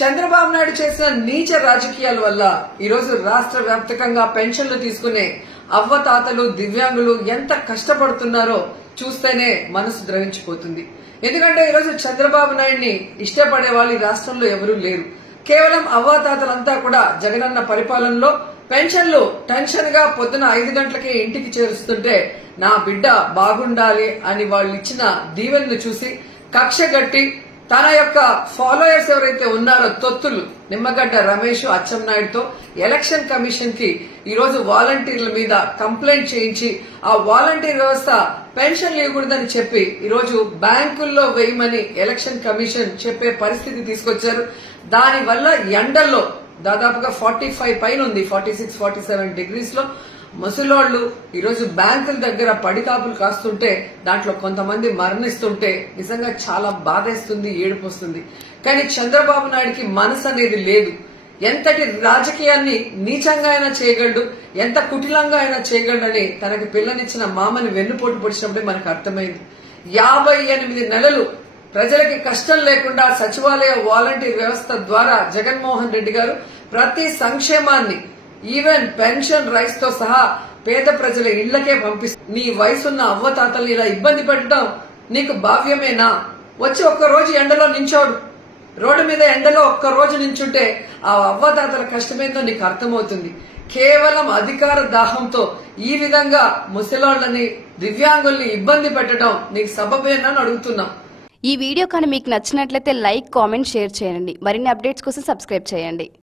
చంద్రబాబు నాయుడు చేసిన నీచ రాజకీయాల వల్ల ఈరోజు రాష్ట్ర వ్యాప్తంగా పెన్షన్లు తీసుకునే అవ్వతాతలు దివ్యాంగులు ఎంత కష్టపడుతున్నారో చూస్తేనే మనసు ద్రవించిపోతుంది. ఎందుకంటే ఈరోజు చంద్రబాబు నాయుడిని ఇష్టపడే వాళ్ళు ఈ రాష్ట్రంలో ఎవరూ లేరు. కేవలం అవ్వాతాతలంతా కూడా జగనన్న పరిపాలనలో పెన్షన్లు టెన్షన్ గా పొద్దున 5 గంటలకే ఇంటికి చేరుస్తుంటే నా బిడ్డ బాగుండాలి అని వాళ్ళు ఇచ్చిన దీవెనలు చూసి కక్షగట్టి తన యొక్క ఫాలోయర్స్ ఎవరైతే ఉన్నారో తొత్తులు నిమ్మగడ్డ రమేష్ అచ్చెన్నాయుడుతో ఎలక్షన్ కమిషన్ కి ఈరోజు వాలంటీర్ల మీద కంప్లైంట్ చేయించి ఆ వాలంటీర్ వ్యవస్థ పెన్షన్ ఇవ్వకూడదని చెప్పి ఈరోజు బ్యాంకుల్లో వేయమని ఎలక్షన్ కమిషన్ చెప్పే పరిస్థితి తీసుకొచ్చారు. దానివల్ల ఎండల్లో దాదాపుగా 45 పైన ఉంది, 46, 47 డిగ్రీస్ లో ముసలోళ్లు ఈరోజు బ్యాంకుల దగ్గర పడికాపులు కాస్తుంటే దాంట్లో కొంతమంది మరణిస్తుంటే నిజంగా చాలా బాధేస్తుంది, ఏడుపు వస్తుంది. కానీ చంద్రబాబు నాయుడికి మనసు అనేది లేదు. ఎంతటి రాజకీయాన్ని నీచంగా అయినా చేయగలడు, ఎంత కుటిలంగా అయినా చేయగలడని తనకి పిల్లనిచ్చిన మామని వెన్నుపోటు పొడిచినప్పుడే మనకు అర్థమైంది. 58 నెలలు ప్రజలకి కష్టం లేకుండా సచివాలయ వాలంటీర్ వ్యవస్థ ద్వారా జగన్మోహన్ రెడ్డి గారు ప్రతి సంక్షేమాన్ని ఈవెన్ పెన్షన్ రైస్ తో సహా పేద ప్రజల ఇళ్లకే పంపిస్తారు. నీ వయసున్న అవ్వతాతల్ని ఇలా ఇబ్బంది పెట్టడం నీకు భావ్యమేనా? వచ్చి ఒక్కరోజు ఎండలో నించోడు, రోడ్డు మీద ఎండలో ఒక్కరోజు నించుంటే ఆ అవ్వతాతల కష్టమేందో నీకు అర్థమవుతుంది. కేవలం అధికార దాహంతో ఈ విధంగా ముసలాళ్లని దివ్యాంగుల్ని ఇబ్బంది పెట్టడం నీకు సబబేనా అని అడుగుతున్నాం. ఈ వీడియో కానీ మీకు నచ్చినట్లయితే లైక్, కామెంట్, షేర్ చేయండి. మరిన్ని అప్డేట్స్ కోసం సబ్స్క్రైబ్ చేయండి.